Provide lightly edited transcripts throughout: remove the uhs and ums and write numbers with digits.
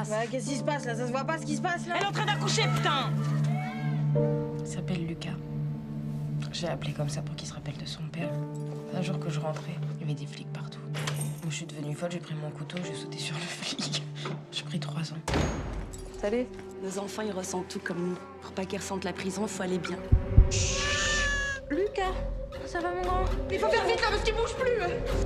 passe? Ouais, qu'est-ce qui se passe là? Ça se voit pas ce qui se passe là? Elle est en train d'accoucher, putain! Il s'appelle Lucas. J'ai appelé comme ça pour qu'il se rappelle de son père. Un jour que je rentrais, il y avait des flics partout. Je suis devenue folle, j'ai pris mon couteau, j'ai sauté sur le flic. J'ai pris 3 ans. Salut. Nos enfants, ils ressentent tout comme nous. Pour pas qu'ils ressentent la prison, il faut aller bien. Lucas, ça va mon grand? Il faut faire vite là parce qu'il bouge plus.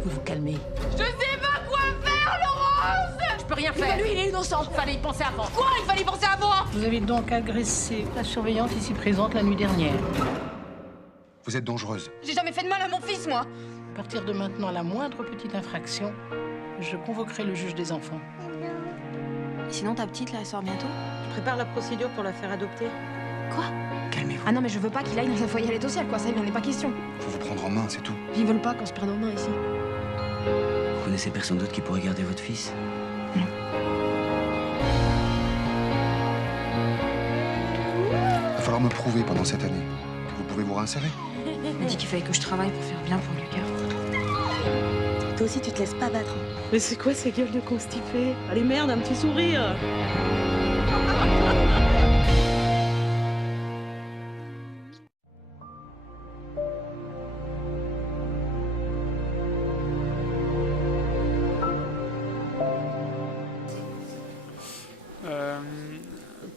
Vous vous calmez. Je sais pas quoi faire, Laurence. Je peux rien faire. Lui, il est innocent. Fallait y penser avant. Quoi? Il fallait y penser avant. Vous avez donc agressé la surveillante ici présente la nuit dernière. Vous êtes dangereuse. J'ai jamais fait de mal à mon fils, moi. À partir de maintenant, à la moindre petite infraction, je convoquerai le juge des enfants. Sinon, ta petite, là, elle sort bientôt. Je prépare la procédure pour la faire adopter. Quoi? Calmez-vous. Ah non, mais je veux pas qu'il aille dans un foyer à l'aide sociale, quoi. Ça, il en est pas question. Faut vous prendre en main, c'est tout. Ils veulent pas qu'on se perde en main ici. Vous connaissez personne d'autre qui pourrait garder votre fils? Il va falloir me prouver pendant cette année que vous pouvez vous réinsérer. On m'a dit qu'il fallait que je travaille pour faire bien pour Lucas. Toi aussi, tu te laisses pas battre. Mais c'est quoi ces gueules de constipés? Allez merde, un petit sourire.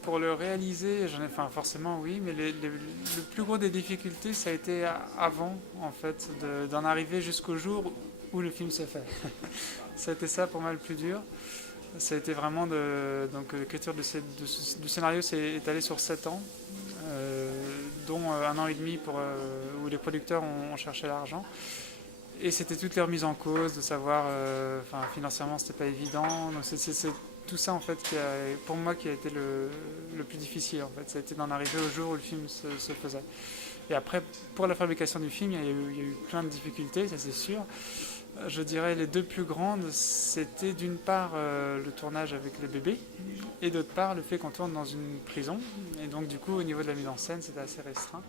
Pour le réaliser, enfin forcément oui, mais le plus gros des difficultés, ça a été avant, en fait, d'en arriver jusqu'au jour où le film se fait. Ça a été ça pour moi le plus dur. Ça a été vraiment donc l'écriture du scénario s'est étalée sur 7 ans, dont 1 an et demi où les producteurs ont cherché l'argent. Et c'était toute leur mise en cause, de savoir, financièrement c'était pas évident. Donc c'est tout ça en fait pour moi qui a été le plus difficile en fait. Ça a été d'en arriver au jour où le film se faisait. Et après, pour la fabrication du film, il y a eu plein de difficultés, ça c'est sûr. Je dirais les 2 plus grandes, c'était d'une part le tournage avec les bébés, et d'autre part le fait qu'on tourne dans une prison. Et donc du coup, au niveau de la mise en scène, c'était assez restreint.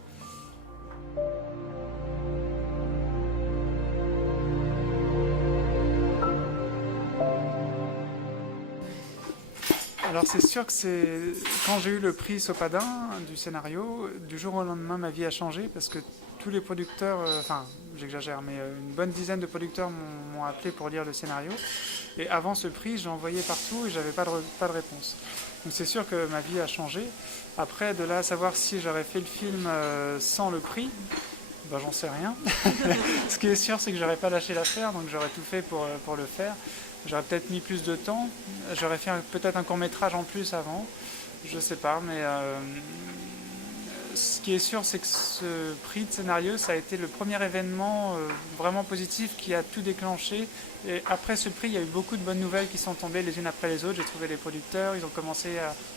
Alors c'est sûr que quand j'ai eu le prix Sopadin du scénario, du jour au lendemain ma vie a changé parce que tous les producteurs, j'exagère, mais une bonne dizaine de producteurs m'ont appelé pour lire le scénario. Et avant ce prix, j'envoyais partout et j'avais pas de réponse. Donc c'est sûr que ma vie a changé. Après, de là à savoir si j'aurais fait le film sans le prix, j'en sais rien. Ce qui est sûr, c'est que j'aurais pas lâché l'affaire, donc j'aurais tout fait pour le faire. J'aurais peut-être mis plus de temps, j'aurais fait peut-être un court-métrage en plus avant, je sais pas, mais ce qui est sûr, c'est que ce prix de scénario, ça a été le premier événement vraiment positif qui a tout déclenché. Et après ce prix, il y a eu beaucoup de bonnes nouvelles qui sont tombées les unes après les autres. J'ai trouvé les producteurs,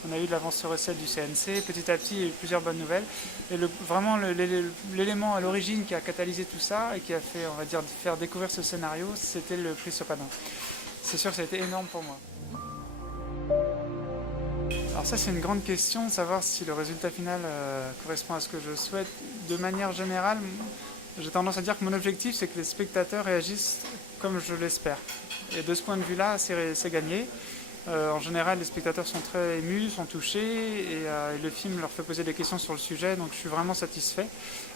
on a eu de l'avance sur recette du CNC, petit à petit, il y a eu plusieurs bonnes nouvelles. Et vraiment, l'élément à l'origine qui a catalysé tout ça et qui a fait, on va dire, faire découvrir ce scénario, c'était le prix Sopadin. C'est sûr que ça a été énorme pour moi. Alors ça, c'est une grande question, savoir si le résultat final correspond à ce que je souhaite. De manière générale, j'ai tendance à dire que mon objectif, c'est que les spectateurs réagissent comme je l'espère. Et de ce point de vue-là, c'est gagné. En général, les spectateurs sont très émus, sont touchés, et le film leur fait poser des questions sur le sujet, donc je suis vraiment satisfait.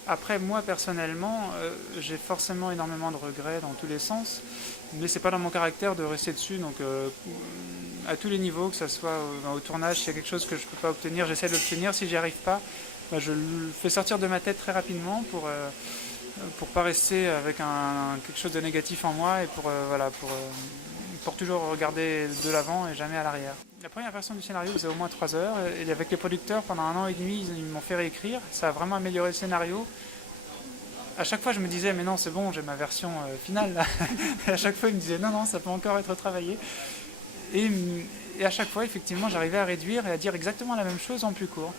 Après, moi, personnellement, j'ai forcément énormément de regrets dans tous les sens, mais c'est pas dans mon caractère de rester dessus, donc à tous les niveaux, que ce soit au tournage, s'il y a quelque chose que je ne peux pas obtenir, j'essaie de l'obtenir. Si j'y arrive pas, je le fais sortir de ma tête très rapidement pour pas rester avec quelque chose de négatif en moi et pour toujours regarder de l'avant et jamais à l'arrière. La première version du scénario faisait au moins 3 heures et avec les producteurs, pendant 1 an et demi, ils m'ont fait réécrire. Ça a vraiment amélioré le scénario. À chaque fois, je me disais, mais non, c'est bon, j'ai ma version finale. Là. Et à chaque fois, ils me disaient, non, ça peut encore être travaillé. Et à chaque fois, effectivement, j'arrivais à réduire et à dire exactement la même chose en plus court.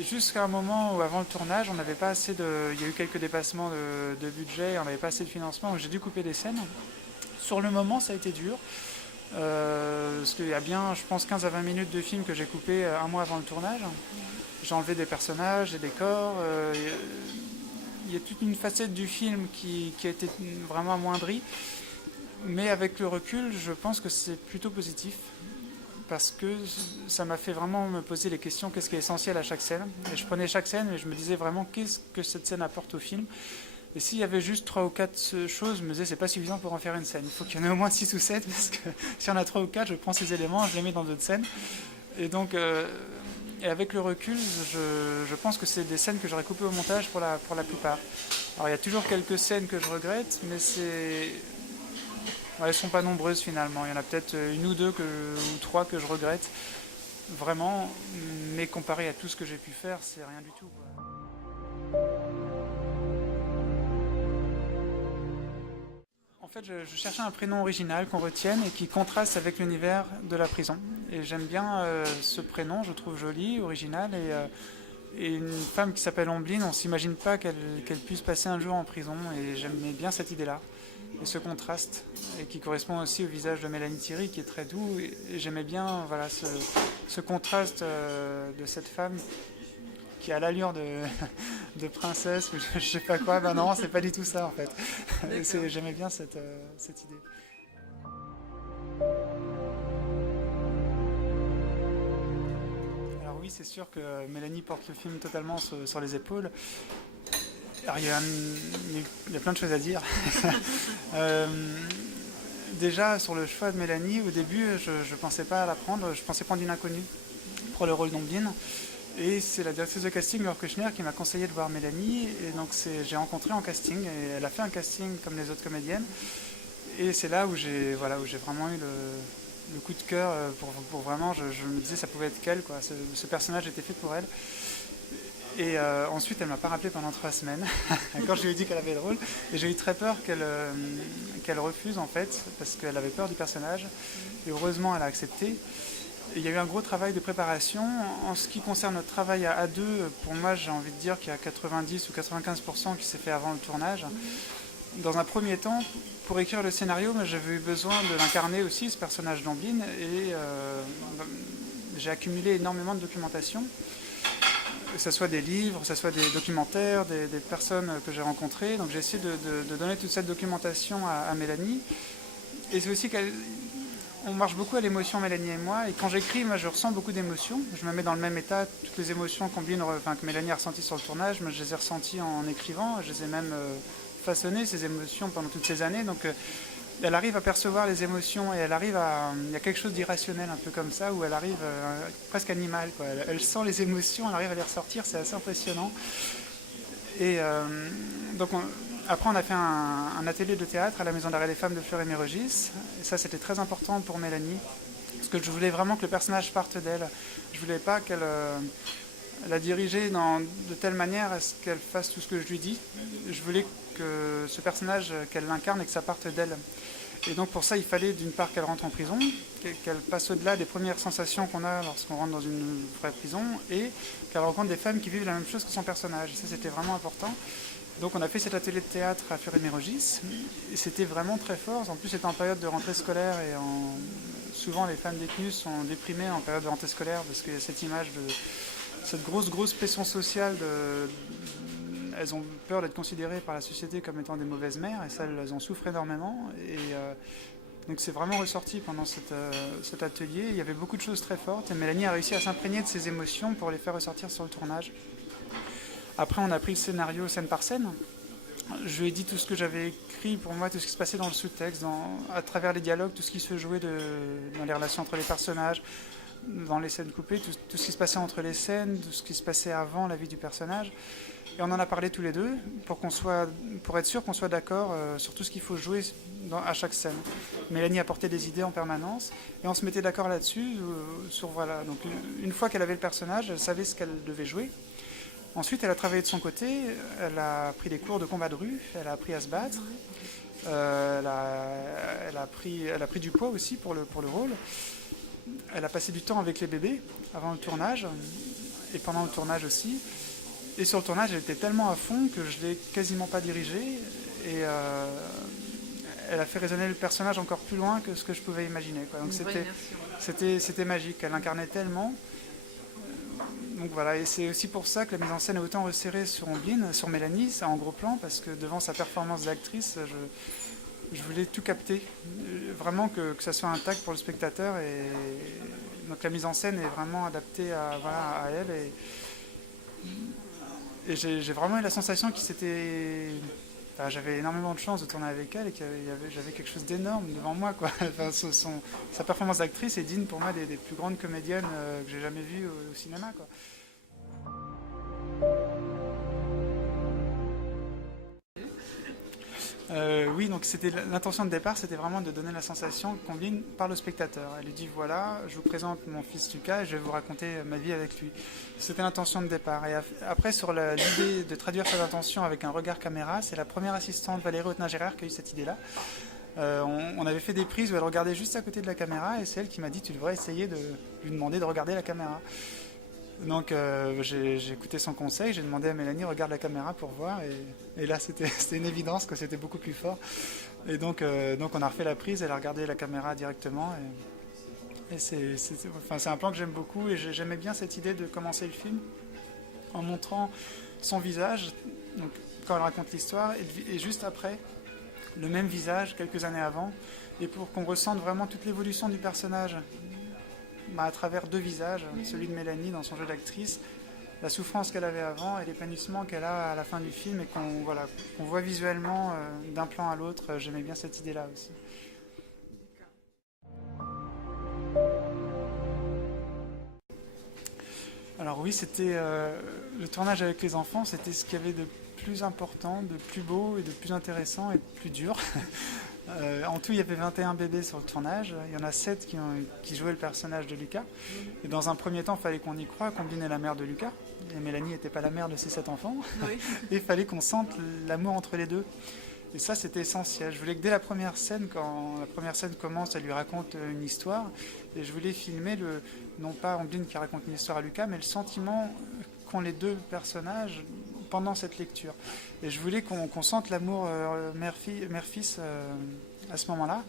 Jusqu'à un moment où, avant le tournage, il y a eu quelques dépassements de budget, on n'avait pas assez de financement, donc j'ai dû couper des scènes. Sur le moment, ça a été dur, parce qu'il y a bien, je pense, 15 à 20 minutes de film que j'ai coupé 1 mois avant le tournage. J'ai enlevé des personnages, des décors. Il y a toute une facette du film qui a été vraiment amoindrie. Mais avec le recul, je pense que c'est plutôt positif. parce que ça m'a fait vraiment me poser les questions, qu'est-ce qui est essentiel à chaque scène. Et je prenais chaque scène et je me disais vraiment qu'est-ce que cette scène apporte au film. Et s'il y avait juste 3 ou 4 choses, je me disais c'est pas suffisant pour en faire une scène. Il faut qu'il y en ait au moins 6 ou 7, parce que si on a 3 ou 4, je prends ces éléments, je les mets dans d'autres scènes. Et donc, et avec le recul, je pense que c'est des scènes que j'aurais coupées au montage pour la plupart. Alors il y a toujours quelques scènes que je regrette, mais elles sont pas nombreuses finalement. Il y en a peut-être 1 ou 2 ou 3 que je regrette vraiment, mais comparé à tout ce que j'ai pu faire, c'est rien du tout, quoi. En fait, je cherchais un prénom original qu'on retienne et qui contraste avec l'univers de la prison. Et j'aime bien ce prénom, je trouve joli, original. Et une femme qui s'appelle Omblin, on ne s'imagine pas qu'elle puisse passer un jour en prison. Et j'aimais bien cette idée-là. Et ce contraste, et qui correspond aussi au visage de Mélanie Thierry, qui est très doux. Et j'aimais bien voilà, ce contraste de cette femme qui a l'allure de princesse ou je sais pas quoi. Ben non, c'est pas du tout ça en fait. J'aimais bien cette idée. Alors oui, c'est sûr que Mélanie porte le film totalement sur les épaules. Alors il y a plein de choses à dire. Déjà sur le choix de Mélanie, au début je pensais pas la prendre, je pensais prendre une inconnue pour le rôle d'Omblin. Et c'est la directrice de casting, Laure Kushner, qui m'a conseillé de voir Mélanie. Et donc j'ai rencontré en casting, et elle a fait un casting comme les autres comédiennes. Et c'est là où j'ai vraiment eu le coup de cœur pour vraiment, je me disais ça pouvait être qu'elle, quoi. Ce personnage était fait pour elle. Et ensuite, elle ne m'a pas rappelé pendant 3 semaines, quand je lui ai dit qu'elle avait le rôle. Et j'ai eu très peur qu'elle refuse, en fait, parce qu'elle avait peur du personnage. Et heureusement, elle a accepté. Il y a eu un gros travail de préparation. En ce qui concerne notre travail à deux, pour moi, j'ai envie de dire qu'il y a 90 ou 95% qui s'est fait avant le tournage. Dans un premier temps, pour écrire le scénario, j'avais eu besoin de l'incarner aussi, ce personnage d'Omblin, et j'ai accumulé énormément de documentation, que ce soit des livres, que ce soit des documentaires, des personnes que j'ai rencontrées. Donc j'ai essayé de donner toute cette documentation à Mélanie. Et c'est aussi on marche beaucoup à l'émotion, Mélanie et moi, et quand j'écris, moi je ressens beaucoup d'émotions. Je me mets dans le même état, toutes les émotions que Mélanie a ressenties sur le tournage, moi je les ai ressenties en écrivant, je les ai même façonnées, ces émotions, pendant toutes ces années. Donc elle arrive à percevoir les émotions, et il y a quelque chose d'irrationnel un peu comme ça, où elle arrive presque animale, quoi. Elle sent les émotions, elle arrive à les ressortir, c'est assez impressionnant. Et donc après, on a fait un atelier de théâtre à la Maison d'arrêt des femmes de Fleury-Mérogis. Et ça, c'était très important pour Mélanie. Parce que je voulais vraiment que le personnage parte d'elle. Je voulais pas qu'elle la diriger de telle manière à ce qu'elle fasse tout ce que je lui dis. Je voulais que ce personnage, qu'elle l'incarne et que ça parte d'elle. Et donc pour ça, il fallait d'une part qu'elle rentre en prison, qu'elle passe au-delà des premières sensations qu'on a lorsqu'on rentre dans une vraie prison, et qu'elle rencontre des femmes qui vivent la même chose que son personnage. Ça, c'était vraiment important. Donc on a fait cet atelier de théâtre à Fleury-Mérogis, et c'était vraiment très fort. En plus, c'était en période de rentrée scolaire, et souvent les femmes détenues sont déprimées en période de rentrée scolaire, parce qu'il y a cette image de cette grosse pression sociale. Elles ont peur d'être considérées par la société comme étant des mauvaises mères, et ça, elles en souffrent énormément. Et donc c'est vraiment ressorti pendant cet atelier. Il y avait beaucoup de choses très fortes, et Mélanie a réussi à s'imprégner de ces émotions pour les faire ressortir sur le tournage. Après, on a pris le scénario scène par scène. Je lui ai dit tout ce que j'avais écrit, pour moi, tout ce qui se passait dans le sous-texte, à travers les dialogues, tout ce qui se jouait dans les relations entre les personnages, dans les scènes coupées, tout ce qui se passait entre les scènes, tout ce qui se passait avant la vie du personnage. Et on en a parlé tous les deux pour être sûr qu'on soit d'accord sur tout ce qu'il faut jouer à chaque scène. Mélanie apportait des idées en permanence, et on se mettait d'accord là-dessus. Voilà. Donc, une fois qu'elle avait le personnage, elle savait ce qu'elle devait jouer. Ensuite, elle a travaillé de son côté, elle a pris des cours de combat de rue, elle a appris à se battre, elle a pris du poids aussi pour le rôle. Elle a passé du temps avec les bébés avant le tournage, et pendant le tournage aussi. Et sur le tournage, elle était tellement à fond que je ne l'ai quasiment pas dirigée, et elle a fait résonner le personnage encore plus loin que ce que je pouvais imaginer, quoi. Donc c'était magique, elle incarnait tellement. Donc voilà, et c'est aussi pour ça que la mise en scène est autant resserrée sur Omblin, sur Mélanie, c'est en gros plan, parce que devant sa performance d'actrice, je voulais tout capter, vraiment que ça soit intact pour le spectateur. Et donc la mise en scène est vraiment adaptée à elle. Et j'ai vraiment eu la sensation que c'était... Enfin, j'avais énormément de chance de tourner avec elle et j'avais quelque chose d'énorme devant moi, quoi. Enfin, sa performance d'actrice est digne pour moi des plus grandes comédiennes que j'ai jamais vues au cinéma, quoi. Oui, donc l'intention de départ, c'était vraiment de donner la sensation qu'Ombline parle au spectateur. Elle lui dit voilà, je vous présente mon fils Lucas et je vais vous raconter ma vie avec lui. C'était l'intention de départ. Et après, sur l'idée de traduire cette intention avec un regard caméra, c'est la première assistante Valérie Hautner-Gérard qui a eu cette idée-là. On avait fait des prises où elle regardait juste à côté de la caméra et c'est elle qui m'a dit tu devrais essayer de lui demander de regarder la caméra. Donc j'ai écouté son conseil, j'ai demandé à Mélanie regarde la caméra pour voir et là c'était une évidence que c'était beaucoup plus fort. Et donc on a refait la prise, elle a regardé la caméra directement et c'est un plan que j'aime beaucoup et j'aimais bien cette idée de commencer le film en montrant son visage, donc quand elle raconte l'histoire et juste après le même visage quelques années avant et pour qu'on ressente vraiment toute l'évolution du personnage. À travers deux visages, celui de Mélanie dans son jeu d'actrice, la souffrance qu'elle avait avant et l'épanouissement qu'elle a à la fin du film et qu'on voit visuellement d'un plan à l'autre. J'aimais bien cette idée-là aussi. Alors oui, c'était le tournage avec les enfants, c'était ce qu'il y avait de plus important, de plus beau et de plus intéressant et de plus dur. En tout, il y avait 21 bébés sur le tournage. Il y en a 7 qui jouaient le personnage de Lucas. Et dans un premier temps, il fallait qu'on y croie, qu'Ombline est la mère de Lucas. Et Mélanie n'était pas la mère de ces 7 enfants. Oui. Et il fallait qu'on sente l'amour entre les deux. Et ça, c'était essentiel. Je voulais que dès la première scène, quand la première scène commence, elle lui raconte une histoire. Et je voulais filmer, non pas Ombline qui raconte une histoire à Lucas, mais le sentiment qu'ont les deux personnages pendant cette lecture. Et je voulais qu'on sente l'amour mère-fils à ce moment-là.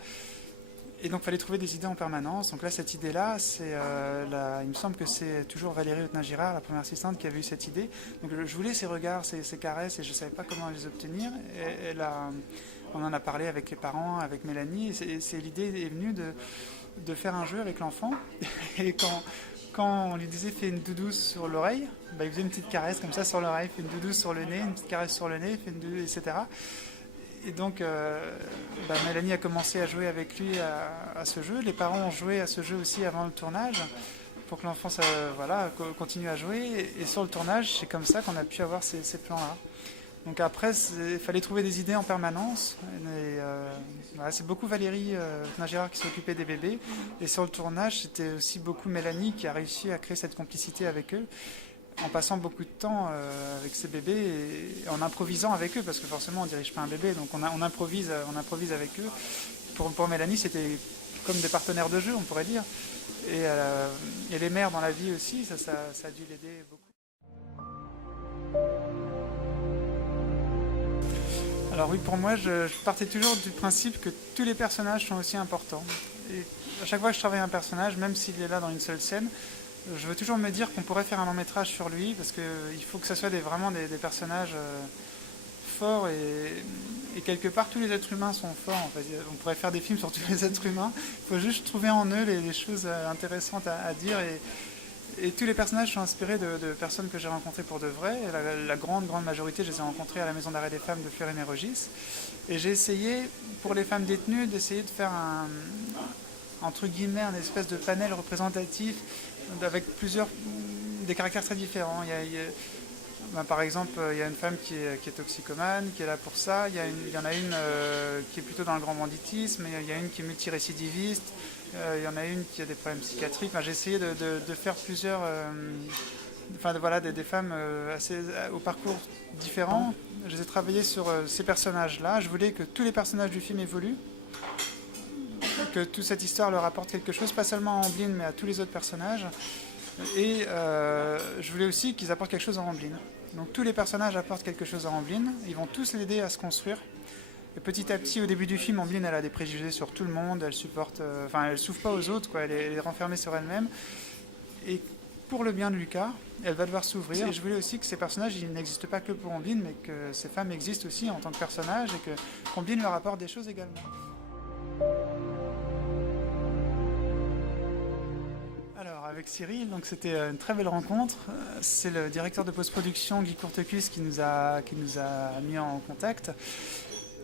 Et donc, il fallait trouver des idées en permanence. Donc là, cette idée-là, il me semble que c'est toujours Valérie Hautner-Gérard, la première assistante, qui avait eu cette idée. Donc, je voulais ces regards, ces caresses, et je ne savais pas comment les obtenir. Et on en a parlé avec les parents, avec Mélanie, et l'idée est venue de faire un jeu avec l'enfant. Et quand on lui disait fais une doudouse sur l'oreille, il faisait une petite caresse comme ça sur l'oreille, fait une doudouse sur le nez, une petite caresse sur le nez, fait une doudouse, etc. Et donc Mélanie a commencé à jouer avec lui à ce jeu. Les parents ont joué à ce jeu aussi avant le tournage pour que l'enfant continue à jouer. Et sur le tournage, c'est comme ça qu'on a pu avoir ces plans-là. Donc après, il fallait trouver des idées en permanence. C'est beaucoup Valérie Hautner-Gérard qui s'occupait des bébés. Et sur le tournage, c'était aussi beaucoup Mélanie qui a réussi à créer cette complicité avec eux, en passant beaucoup de temps avec ces bébés et en improvisant avec eux, parce que forcément on ne dirige pas un bébé, donc on improvise avec eux. Pour Mélanie, c'était comme des partenaires de jeu, on pourrait dire. Et les mères dans la vie aussi, ça a dû l'aider beaucoup. Alors oui, pour moi, je partais toujours du principe que tous les personnages sont aussi importants. Et à chaque fois que je travaille un personnage, même s'il est là dans une seule scène, je veux toujours me dire qu'on pourrait faire un long métrage sur lui, parce qu'il faut que ça soit vraiment des personnages forts, et quelque part tous les êtres humains sont forts. En fait. On pourrait faire des films sur tous les êtres humains, il faut juste trouver en eux les choses intéressantes à dire, et tous les personnages sont inspirés de personnes que j'ai rencontrées pour de vrai. La grande majorité, je les ai rencontrées à la maison d'arrêt des femmes de Fleury-Mérogis, et j'ai essayé, pour les femmes détenues, d'essayer de faire entre guillemets, un espèce de panel représentatif avec des caractères très différents. Par exemple, il y a une femme qui est toxicomane, qui est là pour ça. Il y en a une qui est plutôt dans le grand banditisme. Il y a une qui est multirécidiviste. Il y en a une qui a des problèmes psychiatriques. J'ai essayé de faire plusieurs... des femmes au parcours différent. Je les ai travaillées sur ces personnages-là. Je voulais que tous les personnages du film évoluent, que toute cette histoire leur apporte quelque chose, pas seulement à Ombline, mais à tous les autres personnages. Et je voulais aussi qu'ils apportent quelque chose à Ombline. Donc tous les personnages apportent quelque chose à Ombline, ils vont tous l'aider à se construire. Et petit à petit, au début du film, Ombline, elle a des préjugés sur tout le monde, elle souffre pas aux autres, quoi. Elle est renfermée sur elle-même. Et pour le bien de Lucas. Elle va devoir s'ouvrir. Et je voulais aussi que ces personnages ils n'existent pas que pour Omblin, mais que ces femmes existent aussi en tant que personnages et qu'Omblin leur apporte des choses également. Alors avec Cyril, donc c'était une très belle rencontre. C'est le directeur de post-production Guy Courtecuisse qui nous a mis en contact.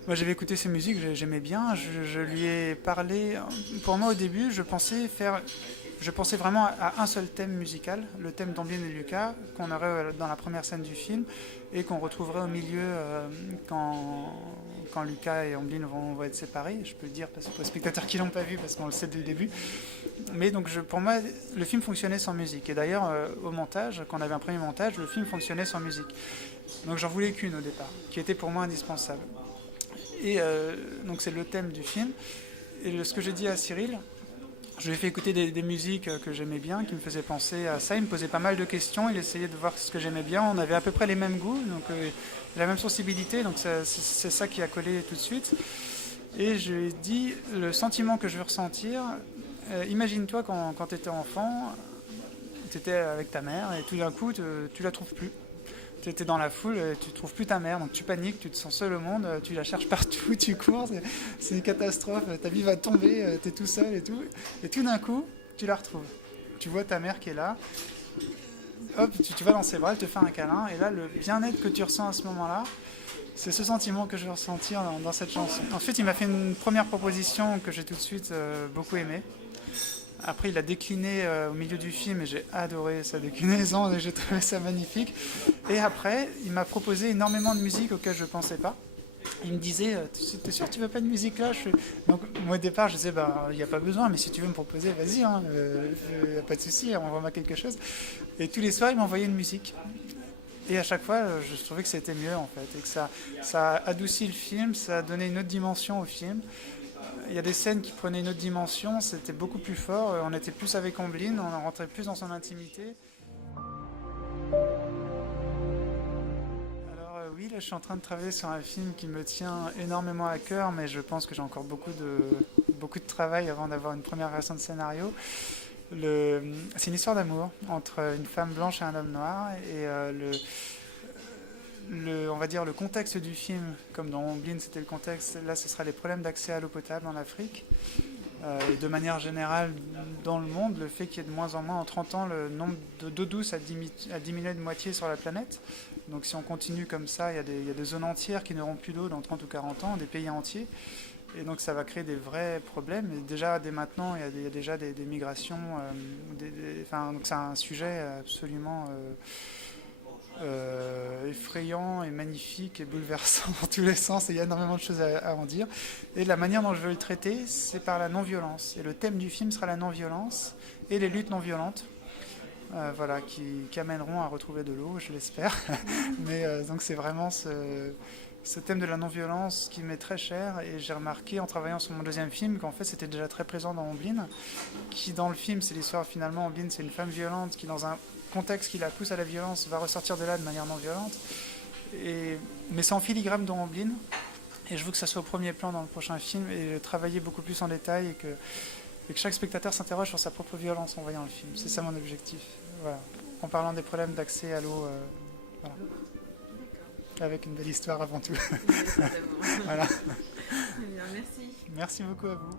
Moi j'avais écouté ses musiques, j'aimais bien, je lui ai parlé. Pour moi au début, je pensais vraiment à un seul thème musical, le thème d'Omblin et Lucas, qu'on aurait dans la première scène du film et qu'on retrouverait au milieu quand Lucas et Omblin vont être séparés. Je peux le dire parce que pour les spectateurs qui l'ont pas vu, parce qu'on le sait dès le début. Mais donc pour moi, le film fonctionnait sans musique. Et d'ailleurs, au montage, quand on avait un premier montage, le film fonctionnait sans musique. Donc j'en voulais qu'une au départ, qui était pour moi indispensable. Et donc c'est le thème du film. Et ce que j'ai dit à Cyril, je lui ai fait écouter des musiques que j'aimais bien, qui me faisaient penser à ça. Il me posait pas mal de questions, il essayait de voir ce que j'aimais bien. On avait à peu près les mêmes goûts, donc la même sensibilité, donc c'est ça qui a collé tout de suite. Et je lui ai dit, le sentiment que je veux ressentir, imagine-toi quand tu étais enfant, tu étais avec ta mère et tout d'un coup tu la trouves plus. Tu étais dans la foule, tu ne trouves plus ta mère, donc tu paniques, tu te sens seul au monde, tu la cherches partout, tu cours, c'est une catastrophe, ta vie va tomber, tu es tout seul et tout. Et tout d'un coup, tu la retrouves. Tu vois ta mère qui est là, hop, tu vas dans ses bras, elle te fait un câlin, et là, le bien-être que tu ressens à ce moment-là, c'est ce sentiment que je veux ressentir dans cette chanson. Ensuite, il m'a fait une première proposition que j'ai tout de suite beaucoup aimée. Après, il a décliné au milieu du film et j'ai adoré sa déclinaison et j'ai trouvé ça magnifique. Et après, il m'a proposé énormément de musique auxquelles je ne pensais pas. Il me disait, t'es sûr que tu veux pas de musique là? Donc moi au départ, je disais, il n'y a pas besoin, mais si tu veux me proposer, vas-y, hein, y a pas de souci, envoie-moi quelque chose. Et tous les soirs, il m'envoyait une musique. Et à chaque fois, je trouvais que c'était mieux en fait, et que ça a adouci le film, ça a donné une autre dimension au film. Il y a des scènes qui prenaient une autre dimension, c'était beaucoup plus fort, on était plus avec Omblin, on rentrait plus dans son intimité. Alors oui, là je suis en train de travailler sur un film qui me tient énormément à cœur, mais je pense que j'ai encore beaucoup de travail avant d'avoir une première version de scénario. C'est une histoire d'amour entre une femme blanche et un homme noir, et on va dire le contexte du film, comme dans Omblin c'était le contexte, là ce sera les problèmes d'accès à l'eau potable en Afrique. Et de manière générale dans le monde, le fait qu'il y ait de moins en moins, en 30 ans, le nombre d'eau douce a diminué de moitié sur la planète. Donc si on continue comme ça, il y a des zones entières qui n'auront plus d'eau dans 30 ou 40 ans, des pays entiers. Et donc ça va créer des vrais problèmes. Et déjà, dès maintenant, il y a déjà des migrations. Donc c'est un sujet absolument effrayant et magnifique et bouleversant dans tous les sens, et il y a énormément de choses à en dire. Et la manière dont je veux le traiter, c'est par la non-violence. Et le thème du film sera la non-violence et les luttes non-violentes, qui amèneront à retrouver de l'eau, je l'espère. Mais donc c'est vraiment ce thème de la non-violence qui m'est très cher, et j'ai remarqué en travaillant sur mon deuxième film qu'en fait c'était déjà très présent dans Omblin, qui dans le film c'est l'histoire finalement, Omblin c'est une femme violente qui dans un contexte qui la pousse à la violence va ressortir de là de manière non violente, mais c'est en filigrane dans Omblin, et je veux que ça soit au premier plan dans le prochain film et travailler beaucoup plus en détail, et que chaque spectateur s'interroge sur sa propre violence en voyant le film. C'est ça mon objectif, voilà. En parlant des problèmes d'accès à l'eau, voilà. Avec une belle histoire avant tout. Voilà. Voilà. Bien, merci. Merci beaucoup à vous.